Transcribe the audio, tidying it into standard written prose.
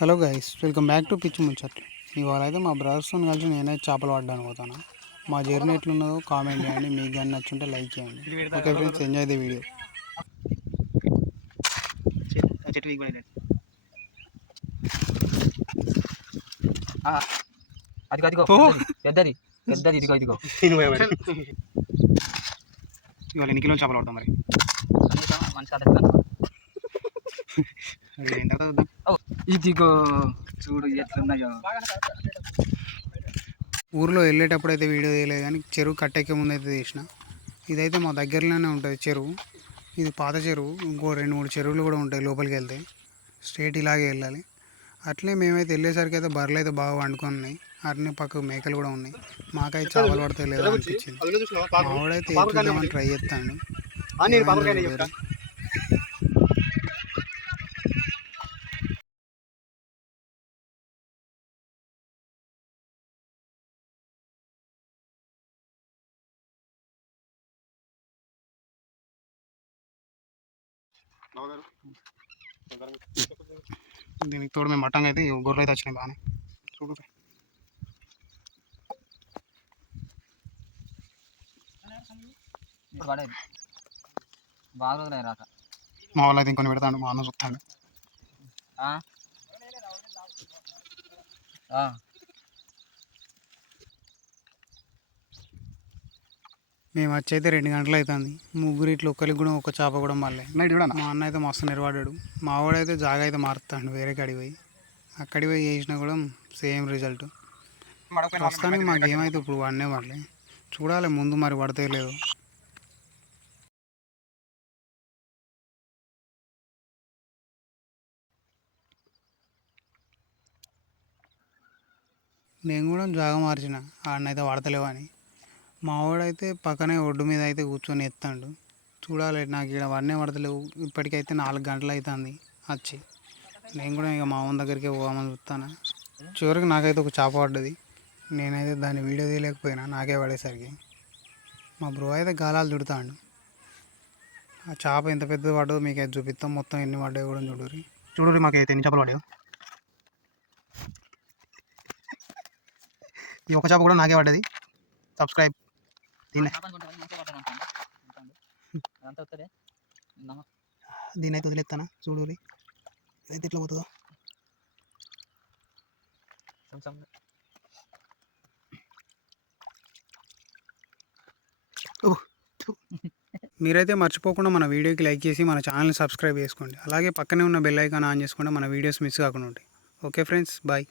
Hello guys, welcome back to పిచ్చి ముచ్చట్లు. ఇవాళ అయితే మా బ్రదర్స్తో కలిసి నేనైతే చేపలు పడ్డానికి పోతాను. మా జర్నీ ఎట్లున్నదో కామెంట్ చేయండి, మీకు కానీ నచ్చుంటే లైక్ చేయండి. Okay friends, enjoy the video. ఇవాళ ఎన్ని కిలోలు చేపలు పడతాం మరి? ఇదిగో చూడు ఎట్లున్నాయో. ఊర్లో వెళ్ళేటప్పుడు అయితే వీడియో తీయలేదు, కానీ చెరువు కట్టెక్కే ముందు అయితే తీసిన. ఇదైతే మా దగ్గరలోనే ఉంటుంది చెరువు. ఇది పాత చెరువు. ఇంకో 2-3 చెరువులు కూడా ఉంటాయి లోపలికి వెళ్తే. స్ట్రేట్ ఇలాగే వెళ్ళాలి. అట్లే మేమైతే వెళ్ళేసరికి అయితే బర్రెలు అయితే బాగా వండుకొని ఉన్నాయి. అట్నే పక్కకు మేకలు కూడా ఉన్నాయి. మాకైతే చేపలు పడతాయి లేదా అనిపించింది. మావాడైతే ఎత్తుదామని ట్రై చేస్తాను. దీనికి తోడు మేము మట్టంగా అయితే గొర్రెలు అయితే వచ్చినాయి బాగానే. చూడు బాగా రాక మా వాళ్ళు అయితే ఇంకొని పెడతాడు, మా అన్న చూస్తాడు. మేము వచ్చి అయితే 2 గంటలు అవుతుంది. ముగ్గురు ఇట్లా ఒక్కరికి కూడా ఒక చేప కూడా మళ్ళీ మా అన్న అయితే మస్తు నిలబడ్డాడు. మా వాడైతే జాగా అయితే మారుతాడు వేరే కాడికి పోయి. అక్కడికి పోయి చేసినా కూడా సేమ్ రిజల్ట్. ప్రస్తుతానికి మాకు ఏమైతే ఇప్పుడు పడినే పడలే. చూడాలి ముందు మరి పడితే లేదు. నేను కూడా జాగా మార్చిన, ఆడనైతే పడతలేవు అని. మా వాడైతే పక్కనే ఒడ్డు మీద అయితే కూర్చొని ఎత్తాడు. చూడాలి, నాకు ఇక్కడ పడనే పడతలేవు. ఇప్పటికైతే 4 గంటలు అవుతుంది వచ్చి. నేను కూడా ఇక మా అమ్మ దగ్గరికి పోదామని చూస్తాను. చివరికి నాకైతే ఒక చేప పడ్డది. నేనైతే దాన్ని వీడియో తీయలేకపోయినా, నాకే పడేసరికి. మా బ్రో అయితే గాలాలు చుడతాడు. ఆ చేప ఎంత పెద్దది పడ్డదో మీకు అయితే చూపిస్తాం. మొత్తం ఎన్ని పడ్డాయి కూడా చూడరు. చూడరు మాకైతే ఎన్ని చేపలు పడ్డాయో. ఈ ఒక చేప కూడా నాకే పడ్డది. సబ్స్క్రైబ్. దీన్ని అయితే వదిలేస్తానా, చూడూరి ఇదైతే ఎట్లా పోతుందో. మీరైతే మర్చిపోకుండా మన వీడియోకి లైక్ చేసి మన ఛానల్ని సబ్స్క్రైబ్ చేసుకోండి. అలాగే పక్కనే ఉన్న బెల్ ఐకాన్ ఆన్ చేసుకుంటే మన వీడియోస్ మిస్ కాకుండా ఉంటాయి. Okay friends, bye.